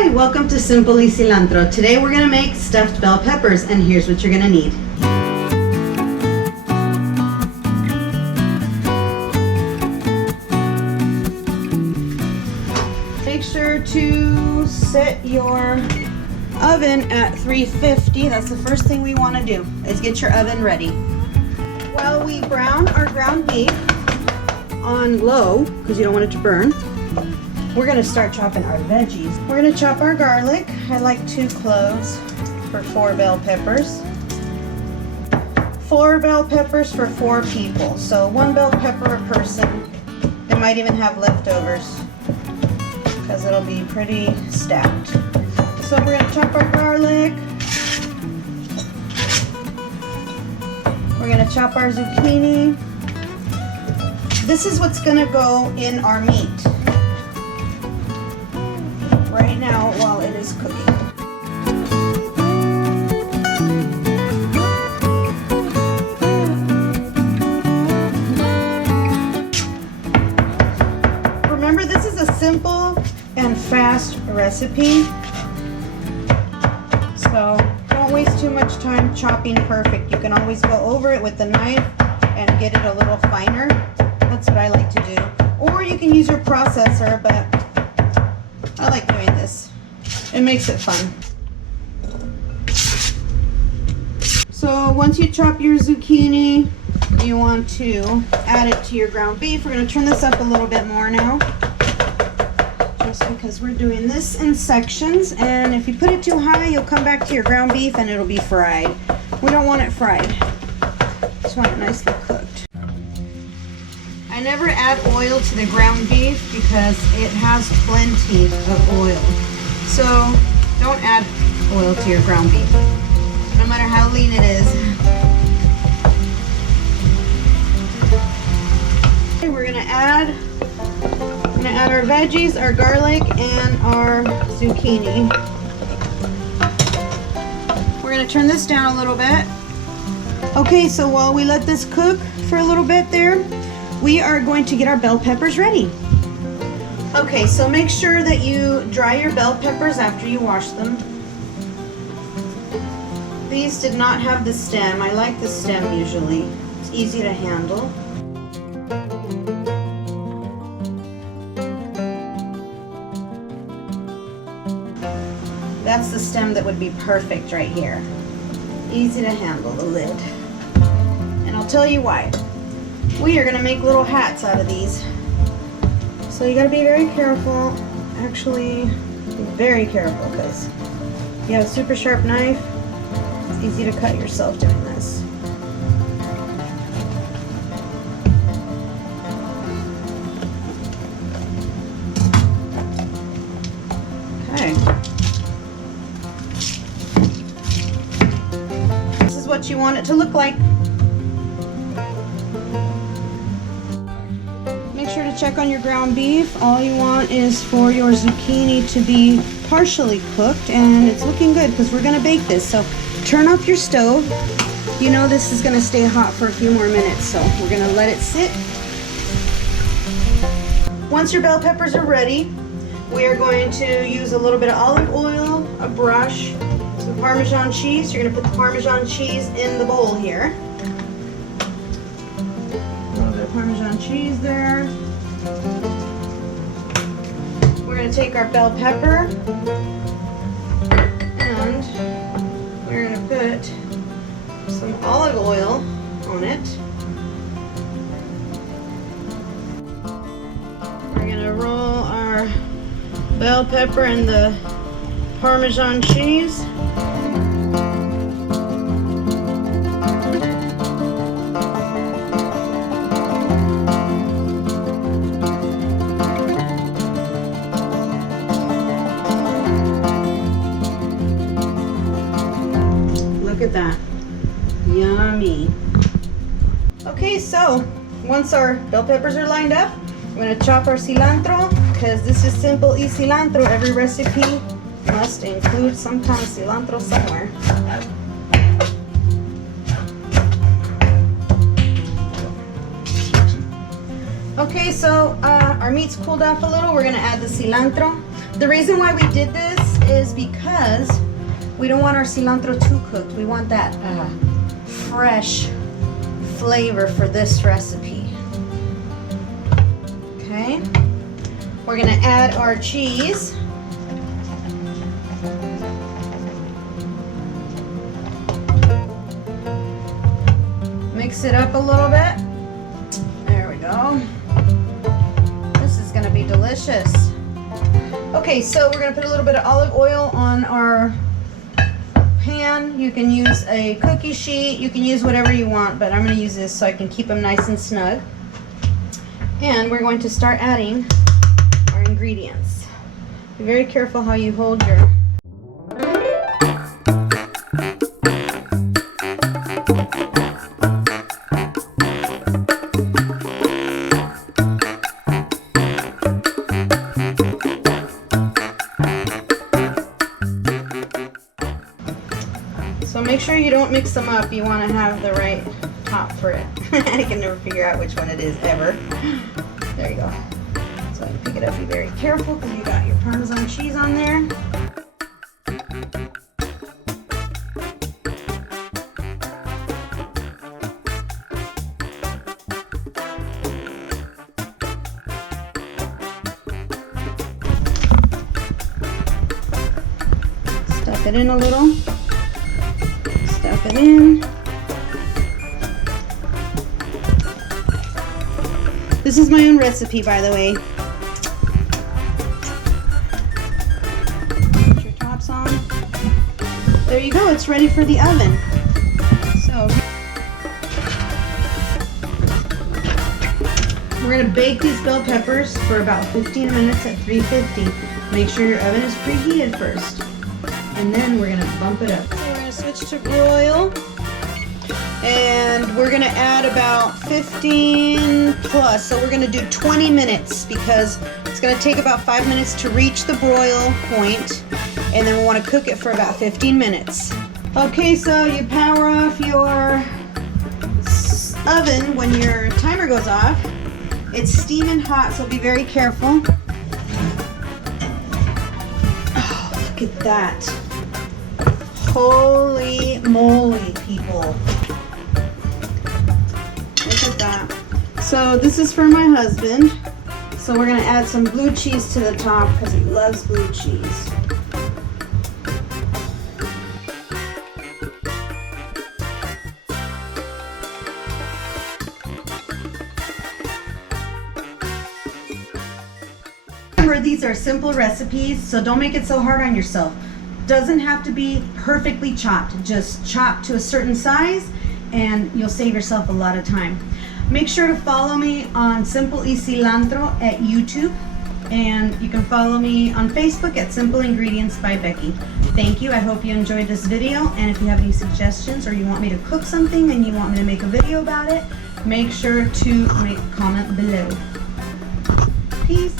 Hi, welcome to Simple y Cilantro. Today we're going to make stuffed bell peppers, and here's what you're going to need. Make sure to set your oven at 350. That's the first thing we want to do, is get your oven ready. While we brown our ground beef on low, because you don't want it to burn, we're going to start chopping our veggies. We're going to chop our garlic. I like 2 cloves for 4 bell peppers. 4 bell peppers for 4 people. So 1 bell pepper a person. They might even have leftovers because it'll be pretty stacked. So we're going to chop our garlic. We're going to chop our zucchini. This is what's going to go in our meat right now while it is cooking. Remember, this is a simple and fast recipe, so don't waste too much time chopping perfect. You can always go over it with the knife and get it a little finer. That's what I like to do. Or you can use your processor, but I like doing this. It makes it fun. So once you chop your zucchini, you want to add it to your ground beef. We're going to turn this up a little bit more now, just because we're doing this in sections, and if you put it too high, you'll come back to your ground beef and it'll be fried. We don't want it fried. Just want it nicely cooked. I never add oil to the ground beef because it has plenty of oil. So don't add oil to your ground beef, no matter how lean it is. Okay, we're gonna add our veggies, our garlic, and our zucchini. We're gonna turn this down a little bit. Okay, so while we let this cook for a little bit there, we are going to get our bell peppers ready. Okay, so make sure that you dry your bell peppers after you wash them. These did not have the stem. I like the stem usually. It's easy to handle. That's the stem that would be perfect right here. Easy to handle, the lid. And I'll tell you why. We are going to make little hats out of these. So you got to be very careful. Actually, be very careful, because if you have a super sharp knife, it's easy to cut yourself doing this. Okay. This is what you want it to look like. Make sure to check on your ground beef. All you want is for your zucchini to be partially cooked, and it's looking good because we're going to bake this. So turn off your stove. You know this is going to stay hot for a few more minutes, so we're going to let it sit. Once your bell peppers are ready, we are going to use a little bit of olive oil, a brush, some Parmesan cheese. You're going to put the Parmesan cheese in the bowl here. Parmesan cheese there. We're going to take our bell pepper and we're going to put some olive oil on it. We're going to roll our bell pepper and the Parmesan cheese. Look at that. Yummy. Okay, so once our bell peppers are lined up, we're going to chop our cilantro, because this is simple y cilantro. Every recipe must include some kind of cilantro somewhere. Okay, so our meat's cooled off a little. We're gonna add the cilantro. The reason why we did this is because we don't want our cilantro too cooked. We want that fresh flavor for this recipe. Okay, we're gonna add our cheese. Mix it up a little bit. There we go. This is gonna be delicious. Okay, so we're gonna put a little bit of olive oil on our pan. You can use a cookie sheet, you can use whatever you want, but I'm gonna use this so I can keep them nice and snug. And we're going to start adding our ingredients. Be very careful how you hold your So make sure you don't mix them up. You want to have the right top for it. I can never figure out which one it is ever. There you go. So you pick it up, be very careful because you got your Parmesan cheese on there. Stuff it in a little. Stuff it in. This is my own recipe, by the way. Put your tops on. There you go, it's ready for the oven. So we're gonna bake these bell peppers for about 15 minutes at 350. Make sure your oven is preheated first. And then we're gonna bump it up. So we're gonna switch to broil. And we're gonna add about 15 plus. So we're gonna do 20 minutes because it's gonna take about 5 minutes to reach the broil point. And then we wanna cook it for about 15 minutes. Okay, so you power off your oven when your timer goes off. It's steaming hot, so be very careful. Oh, look at that. Holy moly, people. Look at that. So this is for my husband. So we're gonna add some blue cheese to the top because he loves blue cheese. Remember, these are simple recipes, so don't make it so hard on yourself. Doesn't have to be perfectly chopped. Just chop to a certain size and you'll save yourself a lot of time. Make sure to follow me on Simple y Cilantro at YouTube, and you can follow me on Facebook at Simple Ingredients by Becky. Thank you. I hope you enjoyed this video, and if you have any suggestions or you want me to cook something and you want me to make a video about it, make sure to make a comment below. Peace.